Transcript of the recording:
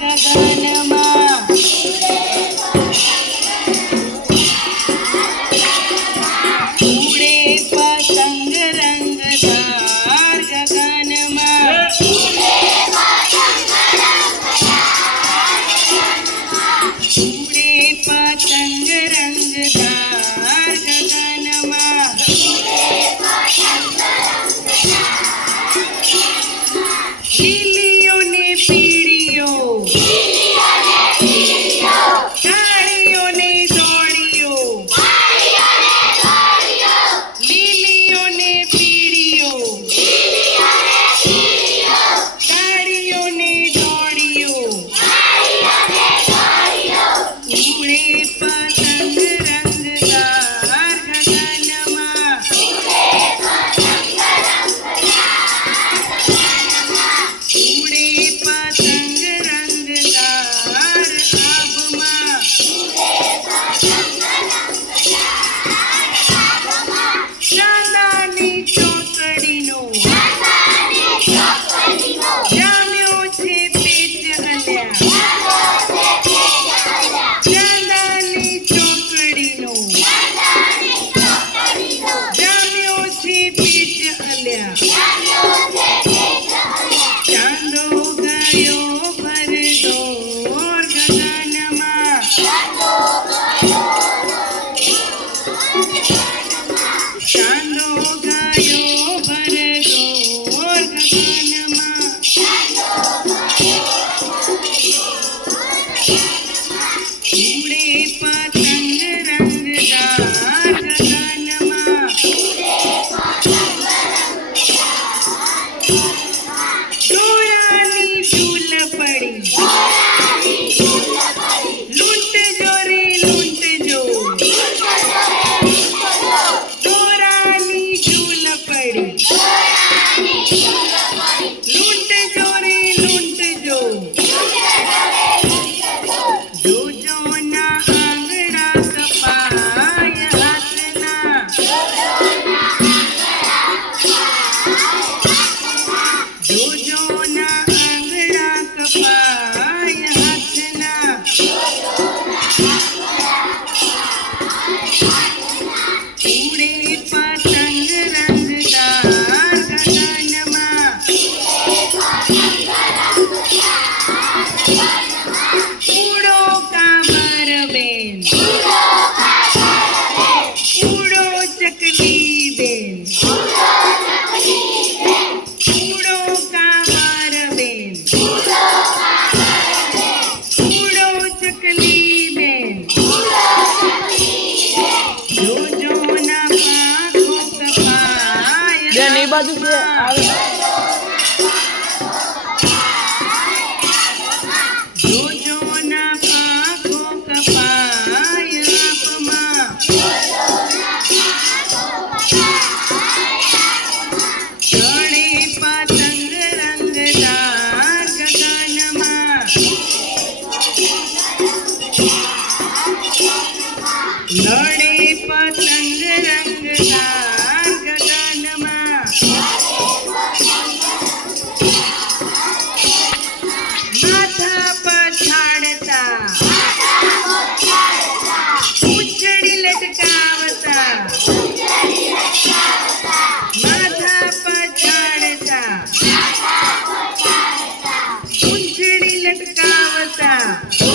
ગગનમાં ઉડે પતંગ રંગદાર ગગનમાં ઉડે પતંગ રંગદાર ગગનમાં લીલીઓ ને પીળીઓ કાળીઓ ને ધોળીઓ લીલીઓ ને પીળીઓ કાળીઓ ને ધોળીઓ ઉડે પતંગ રંગદાર ગગનમાં ઉડે પતંગ રંગદાર આબમાં ચાંદાની ચોકડીનો જામ્યો છે પેચ અલ્યા ચાંદાની ચોકડીનો જામ્યો છે પેચ અલ્યા ચાંદો ગયો ભરદોર ગગનમાં ચાંદો ગયો ભરદોર ગગનમાં ઉડે પતંગ રંગદાર ગગનમાં દોરાની ચૂલ પડી લૂંટ જો રે લૂંટ જો દોરાની ચૂલ પડી લૂંટ જો રે લૂંટ જો જોજોના આંગણા કપાય હાથના જોજોના આંગણા કપાય હાથના ઉડે પતંગ રંગદાર ગગનમાં ઉડો કામર બેન ઉડો ચકલી બેન ઉડો કામર બેન ઉડો ચકલી બેન જોજોના પાંખો કપાય બેન એ બાજુ છે જોજોના પાંખો કપાય આપમાં ચડે પતંગ રંગદાર ગગનમાં લડે પતંગ રંગદાર ગગનમાં માથા પછાડતા પૂંછડી લટકાવતા માથા પછાડતા પૂંછડી લટકાવતા